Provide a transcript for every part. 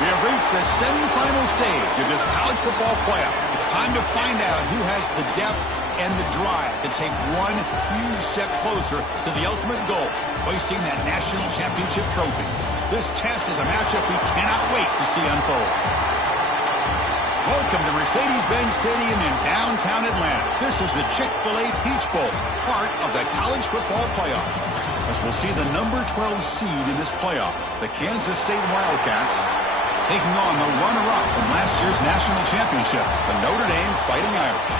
We have reached the semifinal stage of this college football playoff. It's time to find out who has the depth and the drive to take one huge step closer to the ultimate goal, hoisting that national championship trophy. This test is a matchup we cannot wait to see unfold. Welcome to Mercedes-Benz Stadium in downtown Atlanta. This is the Chick-fil-A Peach Bowl, part of the college football playoff. As we'll see the number 12 seed in this playoff, the Kansas State Wildcats, taking on the runner-up from last year's national championship, the Notre Dame Fighting Irish.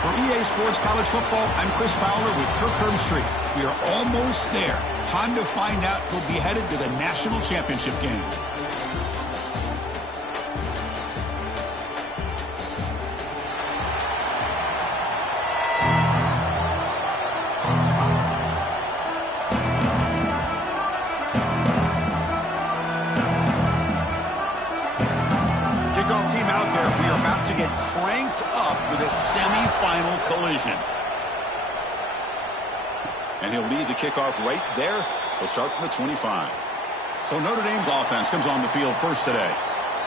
For EA Sports College Football, I'm Chris Fowler with Kirk Herbstreit. We are almost there. Time to find out who'll be headed to the national championship game. To get cranked up with a semifinal collision. And he'll lead the kickoff right there. He'll start from the 25. So Notre Dame's offense comes on the field first today.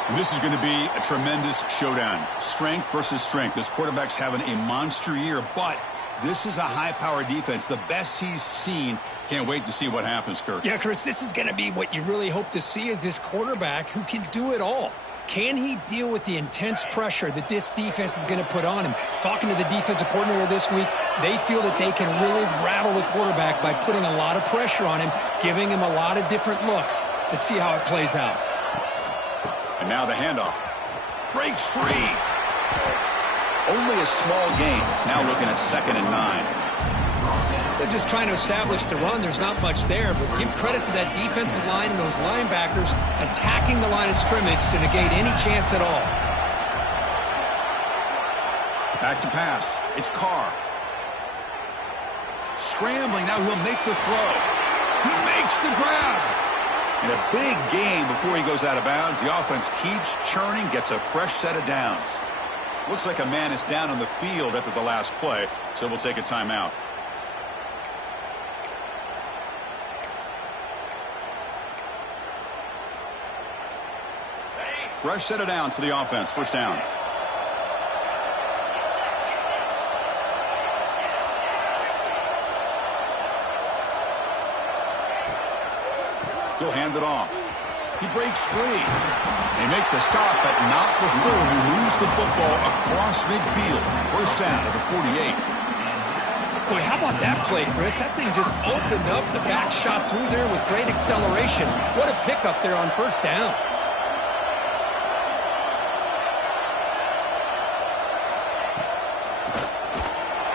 And this is going to be a tremendous showdown. Strength versus strength. This quarterback's having a monster year, but this is a high-powered defense, the best he's seen. Can't wait to see what happens, Kirk. Yeah, Chris, this is going to be what you really hope to see is this quarterback who can do it all. Can he deal with the intense pressure that this defense is going to put on him? Talking to the defensive coordinator this week, they feel that they can really rattle the quarterback by putting a lot of pressure on him, giving him a lot of different looks. Let's see how it plays out. And now the handoff. Breaks free. Only a small gain. Now looking at 2nd and 9. They're just trying to establish the run. There's not much there, but give credit to that defensive line and those linebackers attacking the line of scrimmage to negate any chance at all. Back to pass. It's Carr. Scrambling. Now he'll make the throw. He makes the grab. And a big gain before he goes out of bounds. The offense keeps churning, gets a fresh set of downs. Looks like a man is down on the field after the last play, so we'll take a timeout. Fresh set of downs for the offense. First down. He'll hand it off. He breaks free. They make the stop, but not before he moves the football across midfield. First down at the 48. Boy, how about that play, Chris? That thing just opened up. The back shot through there with great acceleration. What a pickup there on first down.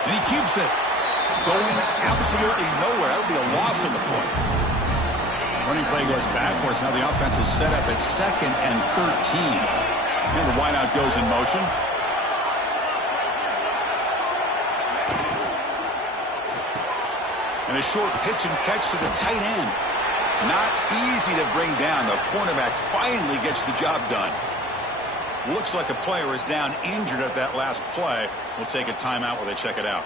And he keeps it. Going absolutely nowhere. That would be a loss on the play. Running play goes backwards. Now the offense is set up at 2nd and 13. And the wideout goes in motion. And a short pitch and catch to the tight end. Not easy to bring down. The cornerback finally gets the job done. Looks like a player is down injured at that last play. We'll take a timeout while they check it out.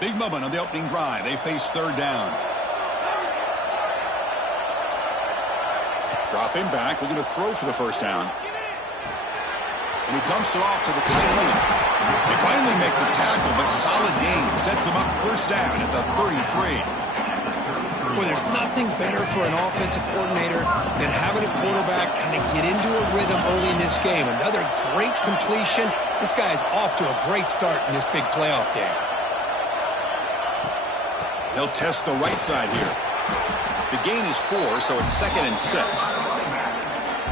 Big moment on the opening drive. They face third down. Dropping back, looking to throw for the first down. And he dumps it off to the tight end. They finally make the tackle, but solid gain sets him up first down at the 33. Well, there's nothing better for an offensive coordinator than having a quarterback kind of get into a rhythm early in this game. Another great completion. This guy is off to a great start in this big playoff game. They'll test the right side here. The gain is 4, so it's 2nd and 6.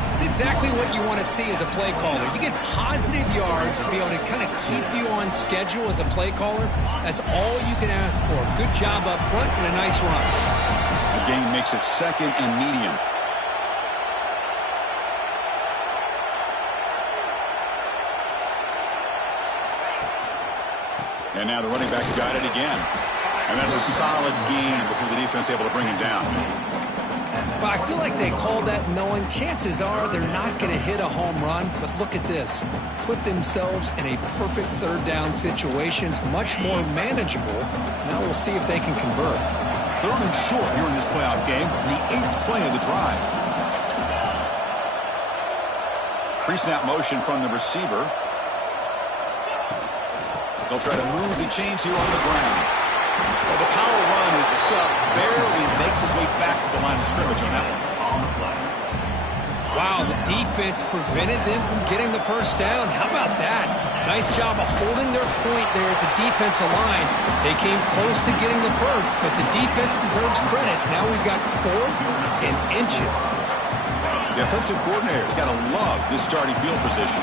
It's exactly what you want to see as a play caller. You get positive yards to be able to kind of keep you on schedule as a play caller. That's all you can ask for. Good job up front and a nice run. The gain makes it 2nd and medium. And now the running back's got it again. And that's a solid gain before the defense able to bring him down. But I feel like they called that knowing chances are they're not going to hit a home run. But look at this. Put themselves in a perfect third down situation. It's much more manageable. Now we'll see if they can convert. 3rd and short here in this playoff game. The 8th play of the drive. Pre-snap motion from the receiver. They'll try to move the chains here on the ground. Well, the power run is stuffed. Barely makes his way back to the line of scrimmage on that one. Wow, the defense prevented them from getting the first down. How about that? Nice job of holding their point there at the defensive line. They came close to getting the first, but the defense deserves credit. Now we've got 4th and inches. The offensive coordinator's got to love this starting field position.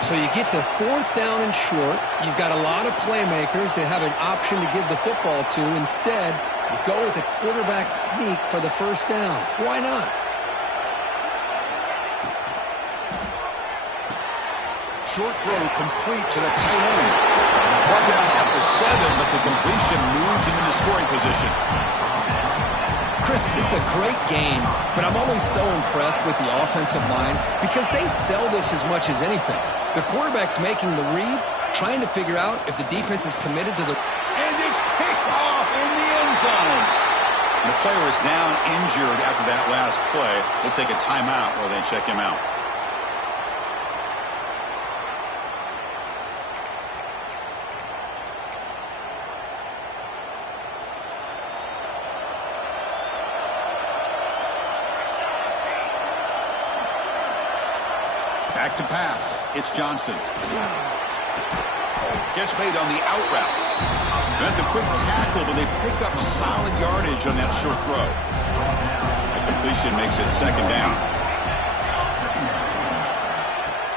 So you get to 4th down and short. You've got a lot of playmakers to have an option to give the football to. Instead, you go with a quarterback sneak for the first down. Why not? Short throw complete to the tight end. Brought down at the 7, but the completion moves him into scoring position. Chris, this is a great game, but I'm always so impressed with the offensive line because they sell this as much as anything. The quarterback's making the read, trying to figure out if the defense is committed to the... And it's picked off in the end zone. The player is down injured after that last play. We'll take a timeout while they check him out. Back to pass. It's Johnson. Catch made on the out route. And that's a quick tackle, but they pick up solid yardage on that short throw. The completion makes it 2nd down.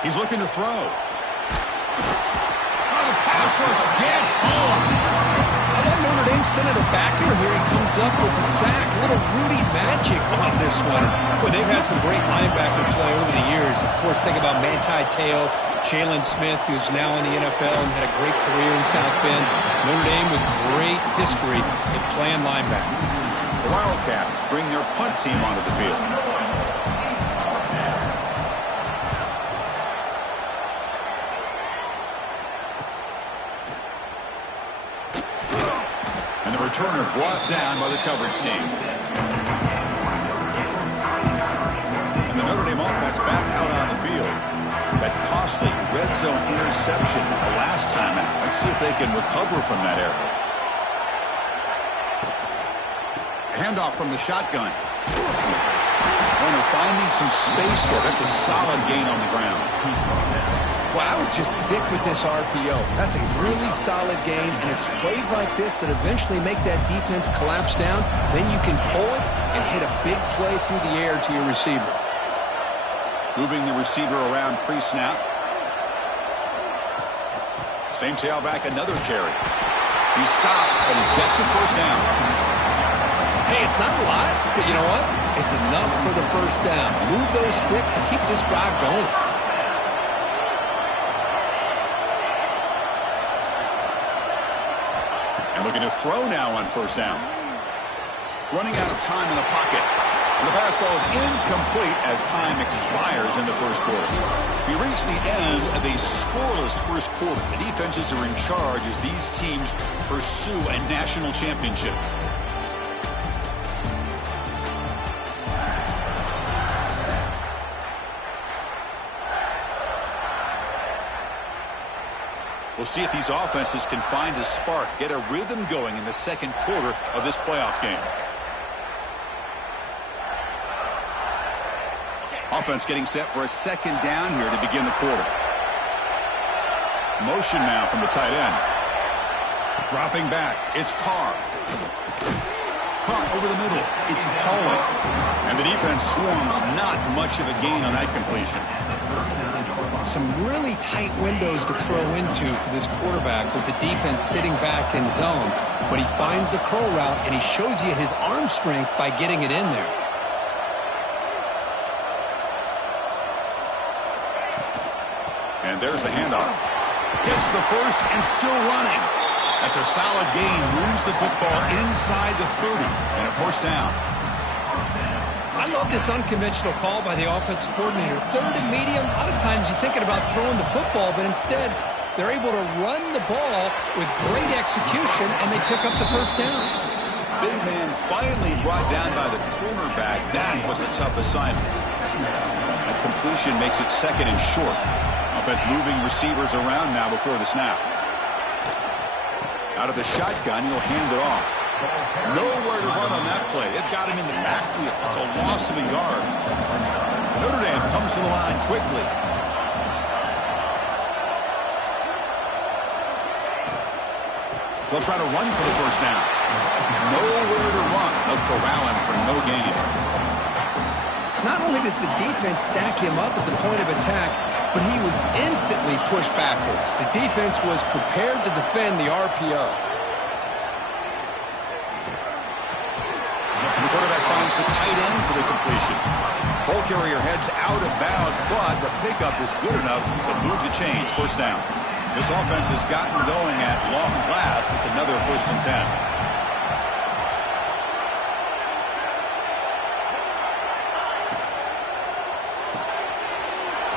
He's looking to throw. Oh, the pass rush gets home. How about Notre Dame sending a backer? Here he comes up with the sack. A little Rudy magic on this one. Well, they've had some great linebacker play over the years. Of course, think about Manti Te'o, Jalen Smith, who's now in the NFL and had a great career in South Bend. Notre Dame with great history in playing linebacker. The Wildcats bring their punt team onto the field. And the returner brought down by the coverage team. And the Notre Dame offense back out on the field. That costly red zone interception the last time out. Let's see if they can recover from that error. Handoff from the shotgun. Runner finding some space there. That's a solid gain on the ground. Well, I would just stick with this RPO. That's a really solid game, and it's plays like this that eventually make that defense collapse down. Then you can pull it and hit a big play through the air to your receiver. Moving the receiver around pre-snap. Same tailback, another carry. He stopped, but he gets a first down. Hey, it's not a lot, but you know what? It's enough for the first down. Move those sticks and keep this drive going. And looking to throw now on first down. Running out of time in the pocket. And the pass falls incomplete as time expires in the first quarter. We reach the end of a scoreless first quarter. The defenses are in charge as these teams pursue a national championship. We'll see if these offenses can find a spark, get a rhythm going in the second quarter of this playoff game. Offense getting set for a second down here to begin the quarter. Motion now from the tight end. Dropping back, it's Carr. Caught over the middle, it's Pauling. And the defense swarms, not much of a gain on that completion. Some really tight windows to throw into for this quarterback with the defense sitting back in zone. But he finds the curl route, and he shows you his arm strength by getting it in there. And there's the handoff. Gets the first and still running. That's a solid gain. Moves the football inside the 30 and a first down. I love this unconventional call by the offensive coordinator. Third and medium, a lot of times you're thinking about throwing the football, but instead they're able to run the ball with great execution, and they pick up the first down. Big man finally brought down by the cornerback. That was a tough assignment. That completion makes it second and short. Offense moving receivers around now before the snap. Out of the shotgun, he'll hand it off. Nowhere to run on that play. They've got him in the backfield. It's a loss of a yard. Notre Dame comes to the line quickly. They'll try to run for the first down. Nowhere to run. They'll corral him for no gain. Not only does the defense stack him up at the point of attack, but he was instantly pushed backwards. The defense was prepared to defend the RPO. And the quarterback finds the tight end for the completion. Ball carrier heads out of bounds, but the pickup is good enough to move the chains. First down. This offense has gotten going at long last. It's another 1st and 10.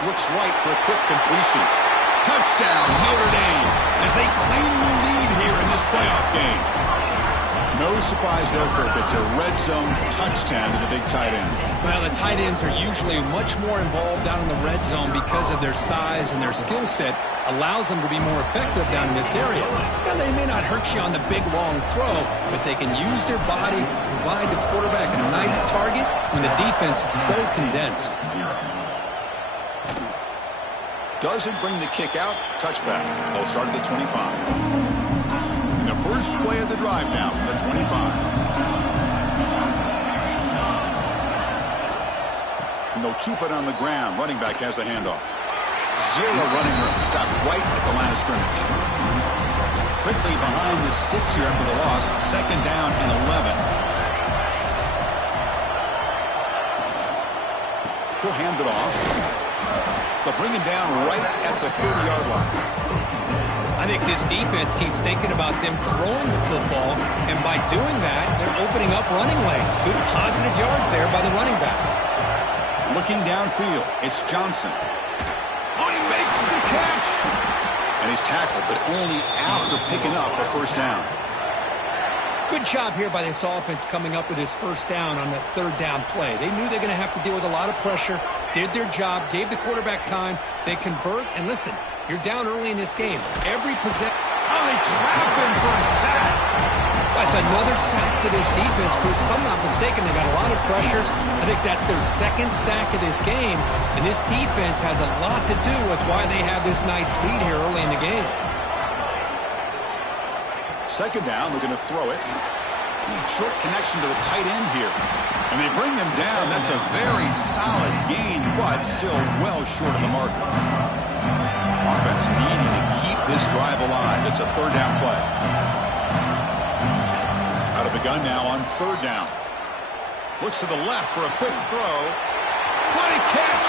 Looks right for a quick completion. Touchdown, Notre Dame, as they claim the lead here in this playoff game. No surprise there, Kirk. It's a red zone touchdown to the big tight end. Well, the tight ends are usually much more involved down in the red zone because of their size, and their skill set allows them to be more effective down in this area. Now, they may not hurt you on the big, long throw, but they can use their bodies to provide the quarterback a nice target when the defense is so condensed. Doesn't bring the kick out. Touchback. They'll start at the 25. And the first play of the drive now from the 25. And they'll keep it on the ground. Running back has the handoff. Zero running room. Stopped right at the line of scrimmage. Quickly behind the sticks here after the loss. Second down and 11. He'll hand it off. They'll bring him down right at the 30-yard line. I think this defense keeps thinking about them throwing the football, and by doing that, they're opening up running lanes. Good positive yards there by the running back. Looking downfield, it's Johnson. Oh, he makes the catch! And he's tackled, but only after picking up a first down. Good job here by this offense coming up with his first down on the third down play. They knew they're going to have to deal with a lot of pressure, did their job, gave the quarterback time. They convert, and listen, you're down early in this game. Every possession. Oh, they trap him for a sack. That's another sack for this defense, Chris. If I'm not mistaken, they got a lot of pressures. I think that's their second sack of this game, and this defense has a lot to do with why they have this nice lead here early in the game. Second down, they're going to throw it. Short connection to the tight end here. And they bring him down. That's a very solid gain, but still well short of the marker. Offense needing to keep this drive alive. It's a third down play. Out of the gun now on third down. Looks to the left for a quick throw. What a catch!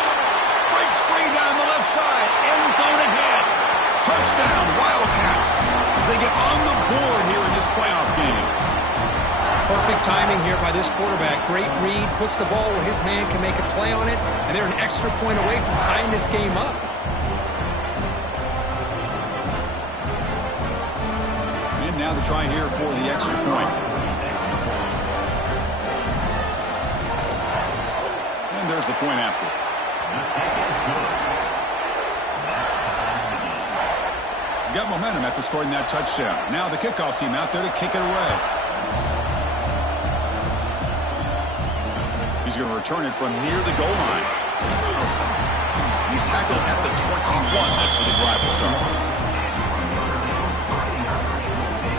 Breaks free down the left side. End zone ahead. Touchdown, Wildcats, as they get on the board here in this playoff game. Perfect timing here by this quarterback. Great read, puts the ball where his man can make a play on it, and they're an extra point away from tying this game up. And now the try here for the extra point. And there's the point after. Got momentum after scoring that touchdown. Now the kickoff team out there to kick it away. He's going to return it from near the goal line. He's tackled at the 21. That's where the drive will start.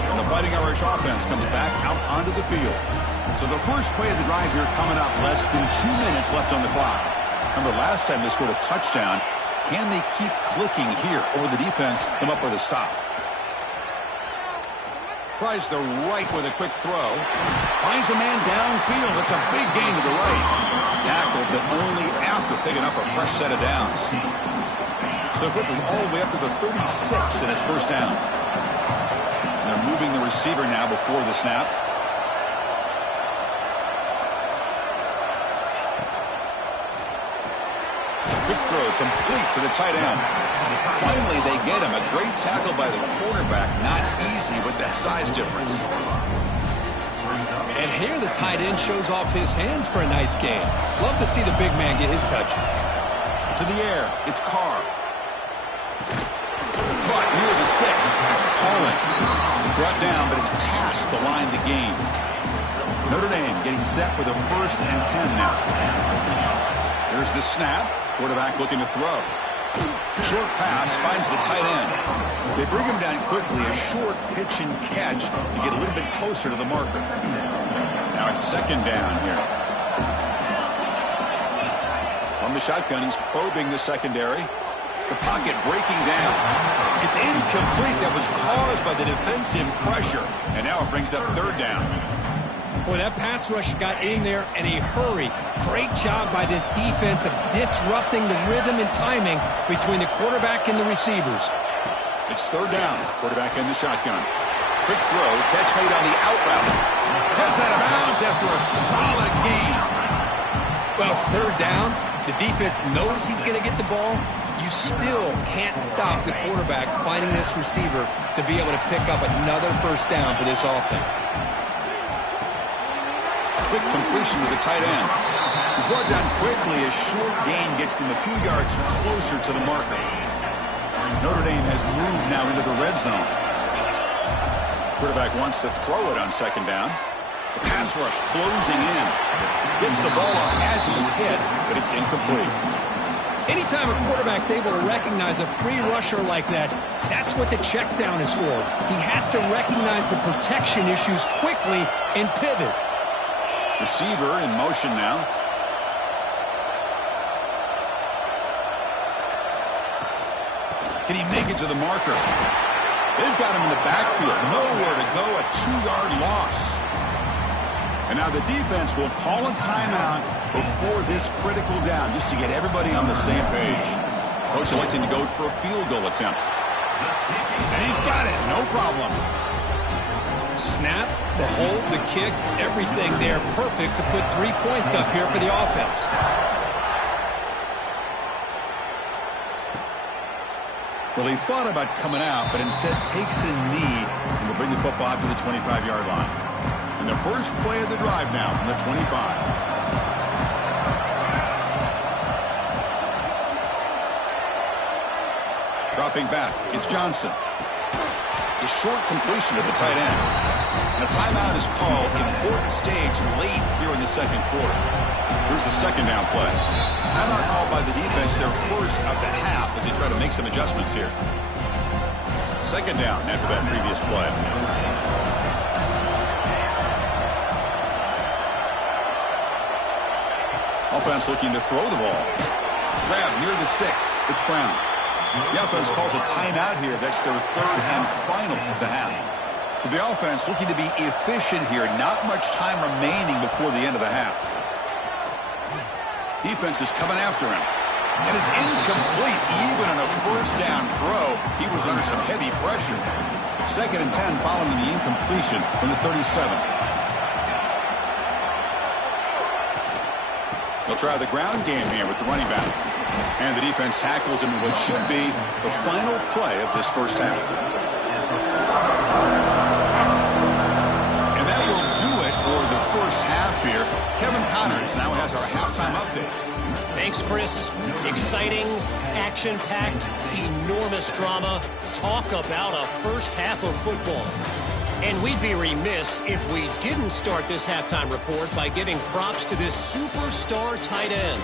And the Fighting Irish offense comes back out onto the field. So the first play of the drive here coming up, less than 2 minutes left on the clock. Remember last time they scored a touchdown. Can they keep clicking here, or will the defense come up with a stop? Tries the right with a quick throw. Finds a man downfield. It's a big gain to the right. Tackled, but only after picking up a fresh set of downs. So quickly, all the way up to the 36 in his first down. They're moving the receiver now before the snap. Quick throw complete to the tight end. Finally, they get him. A great tackle by the quarterback. Not easy with that size difference. And here the tight end shows off his hands for a nice game. Love to see the big man get his touches. To the air. It's Carr. Caught near the sticks. It's Pauling. Brought down, but it's past the line to gain. Notre Dame getting set with a 1st and 10 now. There's the snap. Quarterback looking to throw. Short pass finds the tight end. They bring him down quickly. A short pitch and catch to get a little bit closer to the marker. Now it's 2nd down here. On the shotgun, he's probing the secondary. The pocket breaking down. It's incomplete. That was caused by the defensive pressure. And now it brings up 3rd down. Boy, that pass rush got in there in a hurry. Great job by this defense of disrupting the rhythm and timing between the quarterback and the receivers. It's 3rd down. Quarterback in the shotgun. Quick throw. Catch made on the out route. Heads out of bounds after a solid gain. Well, it's 3rd down. The defense knows he's going to get the ball. You still can't stop the quarterback finding this receiver to be able to pick up another 1st down for this offense. Quick completion to the tight end. He's brought down quickly. A short gain gets them a few yards closer to the marker. Notre Dame has moved now into the red zone. Quarterback wants to throw it on 2nd down. The pass rush closing in. Gets the ball off as he was hit, but it's incomplete. Anytime a quarterback's able to recognize a free rusher like that, that's what the check down is for. He has to recognize the protection issues quickly and pivot. Receiver in motion now. Can he make it to the marker? They've got him in the backfield. Nowhere to go. A 2-yard loss. And now the defense will call a timeout before this critical down just to get everybody on the same page. Coach electing to go for a field goal attempt. And he's got it. No problem. Snap, the hold, the kick, everything there perfect to put 3 points up here for the offense. Well, he thought about coming out, but instead takes a knee and will bring the football to the 25-yard line. And the first play of the drive now from the 25. Dropping back, it's Johnson. The short completion to the tight end. And a timeout is called. Important stage late here in the 2nd quarter. Here's the 2nd down play. Timeout called by the defense, their first of the half as they try to make some adjustments here. 2nd down after that previous play. Offense looking to throw the ball. Grab near the sticks. It's Brown. The offense calls a timeout here. That's their 3rd and final of the half. So the offense looking to be efficient here. Not much time remaining before the end of the half. Defense is coming after him. And it's incomplete. Even on a 1st down throw, he was under some heavy pressure. 2nd and 10 following the incompletion from the 37. They'll try the ground game here with the running back. And the defense tackles him in what should be the final play of this first half. And that will do it for the first half here. Kevin Connors now has our halftime update. Thanks, Chris. Exciting, action-packed, enormous drama. Talk about a first half of football. And we'd be remiss if we didn't start this halftime report by giving props to this superstar tight end.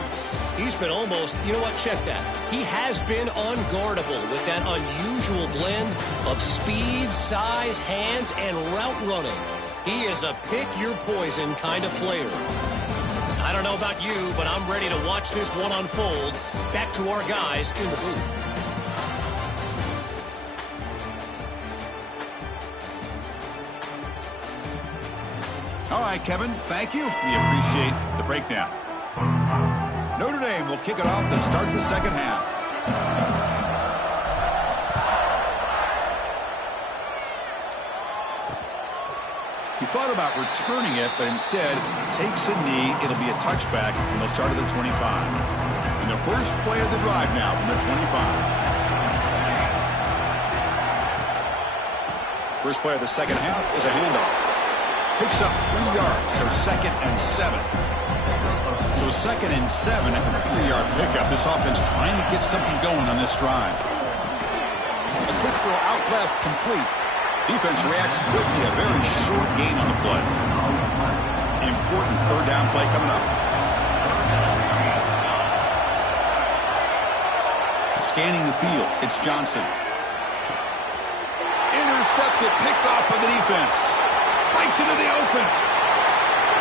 He's been almost, you know what, check that. He has been unguardable with that unusual blend of speed, size, hands, and route running. He is a pick-your-poison kind of player. I don't know about you, but I'm ready to watch this one unfold. Back to our guys in the booth. All right, Kevin, thank you. We appreciate the breakdown. Notre Dame will kick it off to start the second half. He thought about returning it, but instead takes a knee. It'll be a touchback, and they'll start at the 25. And the first play of the drive now from the 25. First play of the second half is a handoff. Picks up 3 yards, so 2nd and 7. So 2nd and 7 at the 3-yard pickup. This offense trying to get something going on this drive. A quick throw out left, complete. Defense reacts quickly, a very short gain on the play. Important third down play coming up. Scanning the field, it's Johnson. Intercepted, picked off by the defense. Breaks into the open.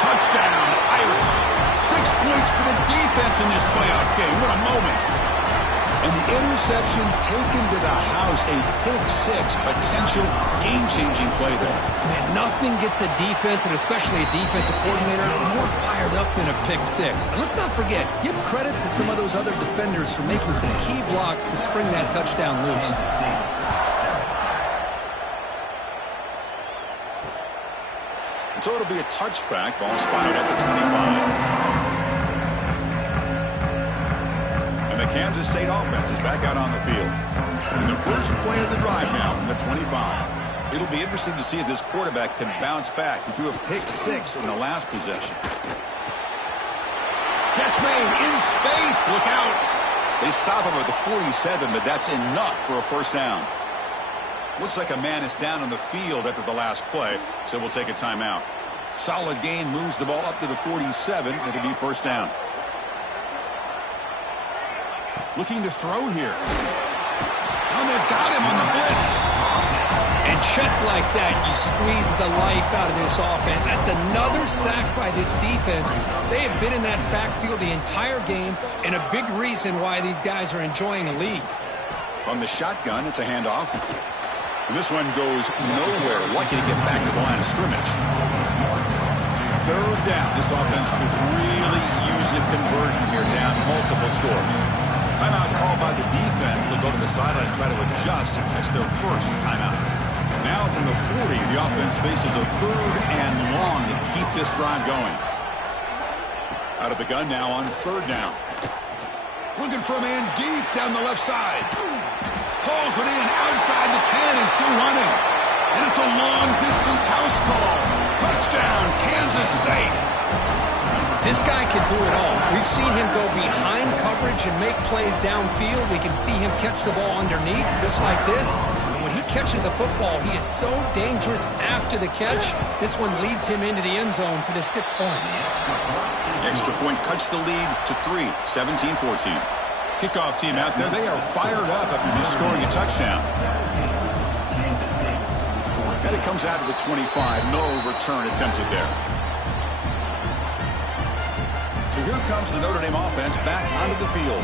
Touchdown, Irish. 6 points for the defense in this playoff game. What a moment. And the interception taken to the house, a pick-6, potential game-changing play there. Man, nothing gets a defense, and especially a defensive coordinator, more fired up than a pick-6. And let's not forget, give credit to some of those other defenders for making some key blocks to spring that touchdown loose. So it'll be a touchback, ball spotted at the 25. And the Kansas State offense is back out on the field. And the first play of the drive now from the 25. It'll be interesting to see if this quarterback can bounce back. He threw a pick-6 in the last possession. Catch made in space. Look out. They stop him at the 47, but that's enough for a first down. Looks like a man is down on the field after the last play, so we'll take a timeout. Solid gain moves the ball up to the 47. It'll be first down. Looking to throw here. And they've got him on the blitz. And just like that, you squeeze the life out of this offense. That's another sack by this defense. They have been in that backfield the entire game, and a big reason why these guys are enjoying a lead. From the shotgun, it's a handoff. And this one goes nowhere. Lucky to get back to the line of scrimmage. Third down. This offense could really use a conversion here, down multiple scores. Timeout called by the defense. They'll go to the sideline and try to adjust. It's their first timeout. Now from the 40, the offense faces a third and long to keep this drive going. Out of the gun now on third down. Looking for a man deep down the left side. Pulls it in outside the 10 and still running. And it's a long-distance house call. Touchdown, Kansas State. This guy can do it all. We've seen him go behind coverage and make plays downfield. We can see him catch the ball underneath, just like this. And when he catches a football, he is so dangerous after the catch. This one leads him into the end zone for the 6 points. The extra point cuts the lead to 3, 17-14. Kickoff team out there, they are fired up after just scoring a touchdown. And it comes out to the 25. No return attempted there. So here comes the Notre Dame offense back onto the field.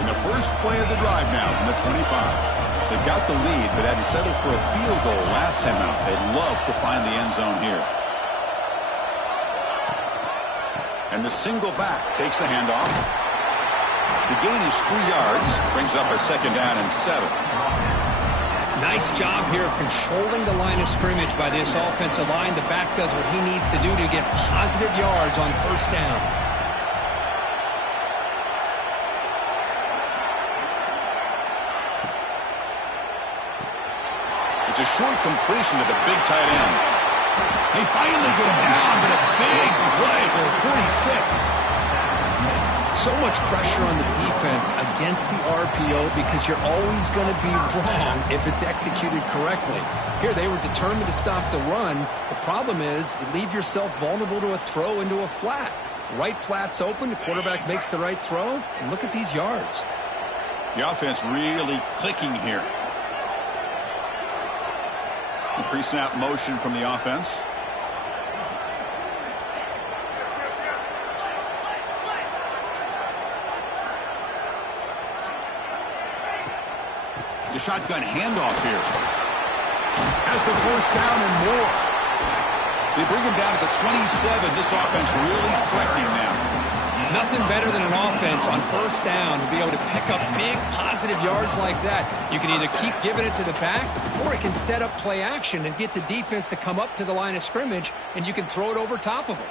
In the first play of the drive now from the 25. They've got the lead, but had to settle for a field goal last time out. They'd love to find the end zone here. And the single back takes the handoff. The gain is 3 yards, brings up a second down and 7. Nice job here of controlling the line of scrimmage by this offensive line. The back does what he needs to do to get positive yards on first down. It's a short completion to the big tight end. They finally get him down, but a big play for 46. So much pressure on the defense against the RPO because you're always going to be wrong if it's executed correctly. Here, they were determined to stop the run. The problem is you leave yourself vulnerable to a throw into a flat. Right flat's open. The quarterback makes the right throw. And look at these yards. The offense really clicking here. The pre-snap motion from the offense. The shotgun handoff here. Has the first down and more. They bring him down to the 27. This offense really threatening now. Nothing better than an offense on first down to be able to pick up big positive yards like that. You can either keep giving it to the back, or it can set up play action and get the defense to come up to the line of scrimmage, and you can throw it over top of them.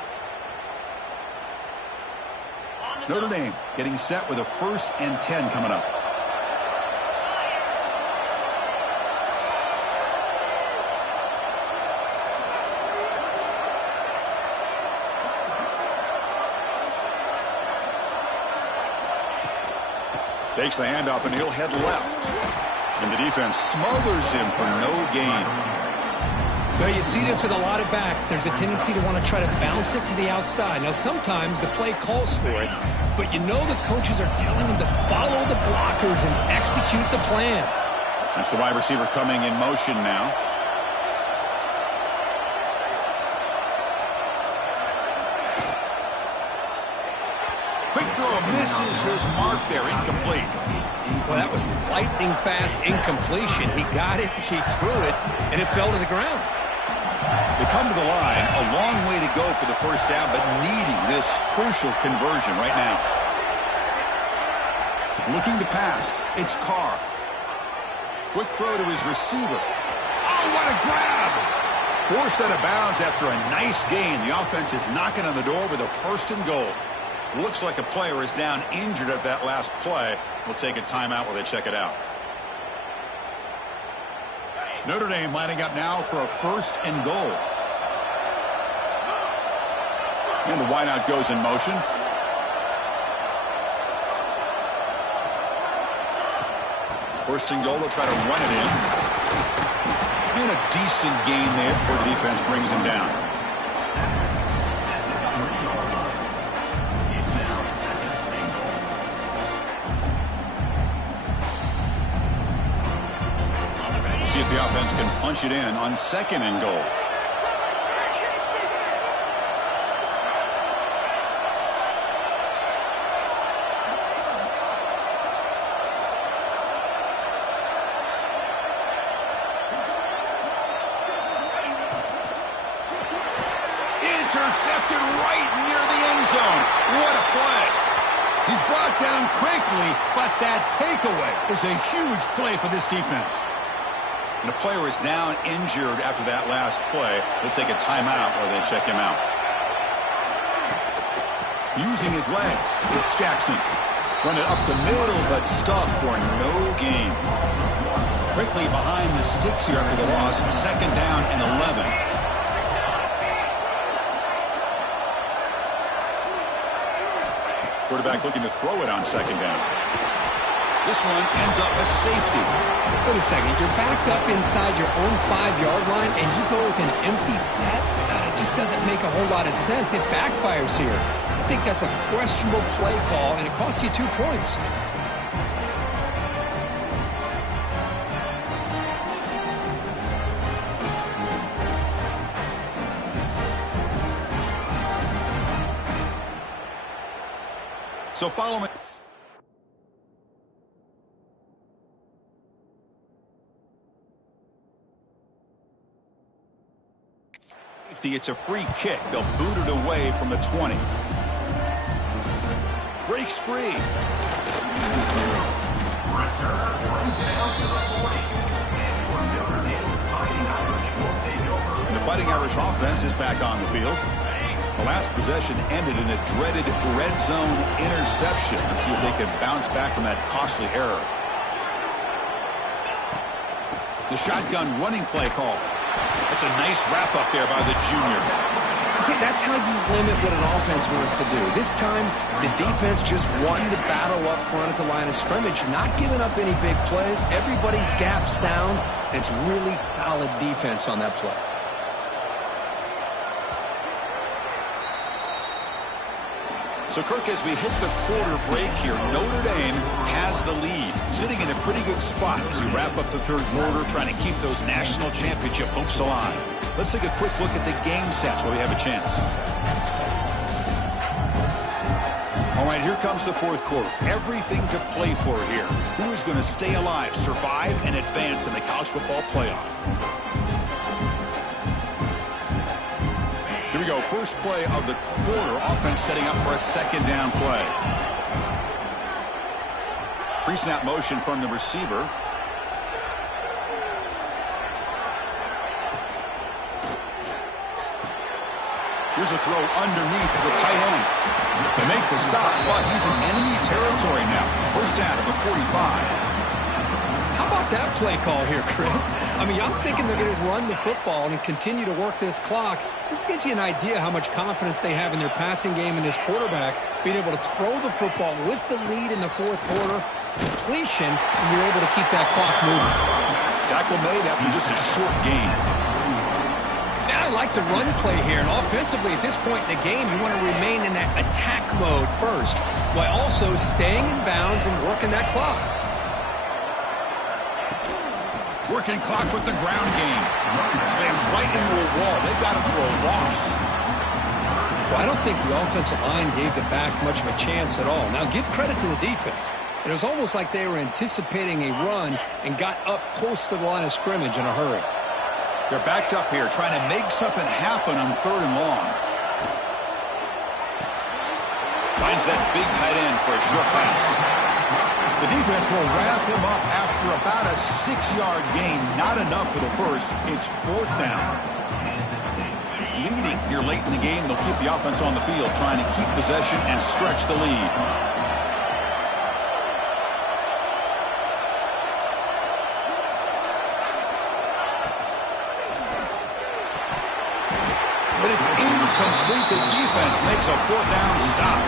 Notre Dame getting set with a 1st and 10 coming up. Takes the handoff, and he'll head left. And the defense smothers him for no gain. Well, you see this with a lot of backs. There's a tendency to want to try to bounce it to the outside. Now, sometimes the play calls for it, but you know the coaches are telling them to follow the blockers and execute the plan. That's the wide receiver coming in motion now. Quick throw misses his mark there, incomplete. Well, that was lightning fast incompletion. He got it, he threw it, and it fell to the ground. They come to the line, a long way to go for the first down, but needing this crucial conversion right now. Looking to pass, it's Carr. Quick throw to his receiver. Oh, what a grab! Forced out of bounds after a nice gain. The offense is knocking on the door with a 1st and goal. Looks like a player is down injured at that last play. We'll take a timeout while they check it out. Notre Dame lining up now for a 1st and goal. And the wideout goes in motion. First and goal, they'll try to run it in. And a decent gain there before the defense brings him down. See if the offense can punch it in on 2nd and goal. Intercepted right near the end zone. What a play. He's brought down quickly, but that takeaway is a huge play for this defense. And the player is down injured after that last play. They'll take a timeout while they check him out. Using his legs, it's Jackson. Run it up the middle, but stuffed for no gain. Quickly behind the sticks here after the loss. 2nd down and 11. Quarterback looking to throw it on 2nd down. This one ends up a safety. Wait a second. You're backed up inside your own 5-yard line, and you go with an empty set? It just doesn't make a whole lot of sense. It backfires here. I think that's a questionable play call, and it costs you 2 points. So follow me. It's a free kick. They'll boot it away from the 20. Breaks free. The Fighting Irish offense is back on the field. The last possession ended in a dreaded red zone interception. Let's see if they can bounce back from that costly error. The shotgun running play call. That's a nice wrap up there by the junior. See, that's how you limit what an offense wants to do. This time, the defense just won the battle up front at the line of scrimmage, not giving up any big plays. Everybody's gap sound. It's really solid defense on that play. So, Kirk, as we hit the quarter break here, Notre Dame has the lead, sitting in a pretty good spot as we wrap up the third quarter, trying to keep those national championship hopes alive. Let's take a quick look at the game sets while we have a chance. All right, here comes the fourth quarter. Everything to play for here. Who is going to stay alive, survive, and advance in the college football playoff? Here we go. First play of the quarter. Offense setting up for a second down play. Pre-snap motion from the receiver. Here's a throw underneath the tight end. They make the stop, but he's in enemy territory now. First down at the 45. How about that play call here, Chris? I mean, I'm thinking they're going to run the football and continue to work this clock. This gives you an idea how much confidence they have in their passing game and this quarterback being able to throw the football with the lead in the fourth quarter, completion, and you're able to keep that clock moving. Tackle made after just a short gain. Now I like the run play here, and offensively at this point in the game, you want to remain in that attack mode first, while also staying in bounds and working that clock. Working clock with the ground game. Slams right into a wall. They've got him for a loss. Well, I don't think the offensive line gave the back much of a chance at all. Now, give credit to the defense. It was almost like they were anticipating a run and got up close to the line of scrimmage in a hurry. They're backed up here, trying to make something happen on third and long. Finds that big tight end for a short pass. The defense will wrap him up after about a 6-yard gain. Not enough for the first. It's fourth down. Leading here late in the game, they'll keep the offense on the field, trying to keep possession and stretch the lead. But it's incomplete. The defense makes a fourth down stop.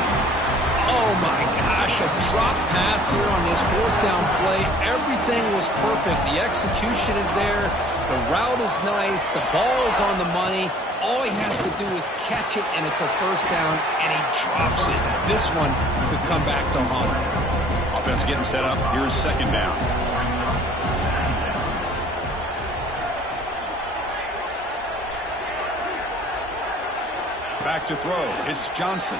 Oh, my gosh, a drop pass here on this fourth down play. Everything was perfect. The execution is there. The route is nice. The ball is on the money. All he has to do is catch it, and it's a first down, and he drops it. This one could come back to haunt him. Offense getting set up. Here's second down. Back to throw. It's Johnson.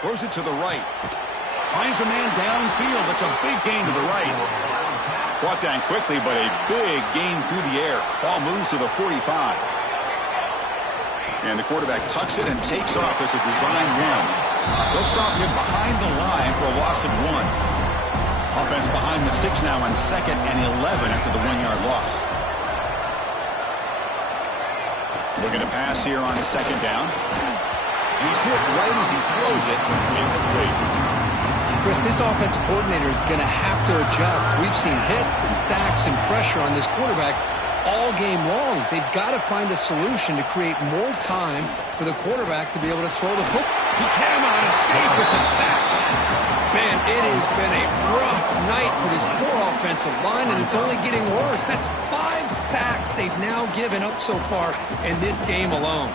Throws it to the right. Finds a man downfield. That's a big gain to the right. Brought down quickly, but a big gain through the air. Ball moves to the 45. And the quarterback tucks it and takes off as a design run. They'll stop him behind the line for a loss of 1. Offense behind the 6 now on 2nd and 11 after the 1-yard loss. Looking to pass here on 2nd down. He's hit right as he throws it. Incomplete. Chris, this offensive coordinator is going to have to adjust. We've seen hits and sacks and pressure on this quarterback all game long. They've got to find a solution to create more time for the quarterback to be able to throw the football. He cannot escape. It's a sack. Man, it has been a rough night for this poor offensive line, and it's only getting worse. That's 5 sacks they've now given up so far in this game alone.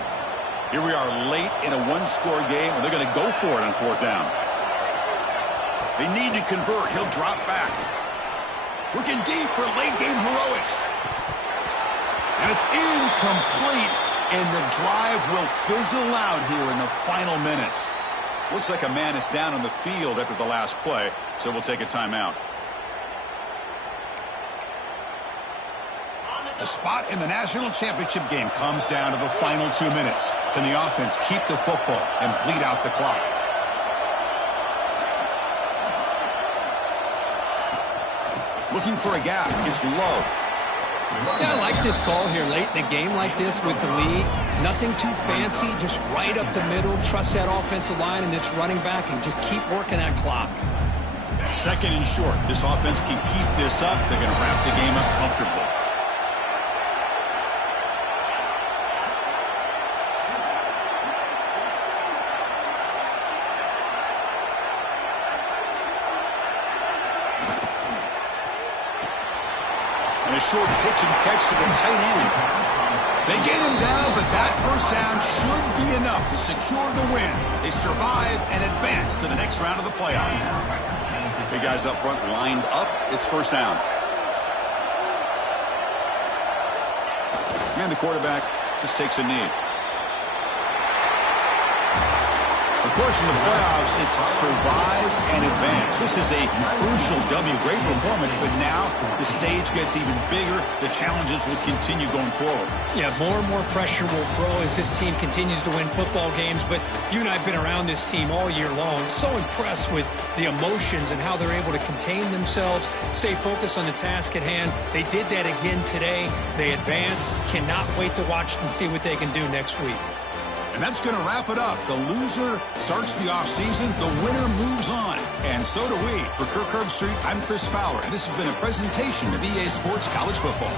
Here we are late in a 1-score game, and they're going to go for it on 4th down. They need to convert. He'll drop back. Looking deep for late-game heroics. And it's incomplete, and the drive will fizzle out here in the final minutes. Looks like a man is down on the field after the last play, so we'll take a timeout. The spot in the national championship game comes down to the final 2 minutes. Can the offense keep the football and bleed out the clock? Looking for a gap. It's Love. Yeah, I like this call here late in the game like this with the lead. Nothing too fancy, just right up the middle. Trust that offensive line and this running back and just keep working that clock. 2nd and short. This offense can keep this up. They're going to wrap the game up comfortably. And a short pitch and catch to the tight end. They get him down, but that first down should be enough to secure the win. They survive and advance to the next round of the playoff. The guys up front lined up. It's first down. And the quarterback just takes a knee. Of course, in the playoffs, it's survive and advance. This is a crucial W. Great performance, but now the stage gets even bigger. The challenges will continue going forward. Yeah, more and more pressure will grow as this team continues to win football games. But you and I have been around this team all year long. So impressed with the emotions and how they're able to contain themselves, stay focused on the task at hand. They did that again today. They advance. Cannot wait to watch and see what they can do next week. And that's going to wrap it up. The loser starts the offseason. The winner moves on. And so do we. For Kirk Herbstreit, I'm Chris Fowler. And this has been a presentation of EA Sports College Football.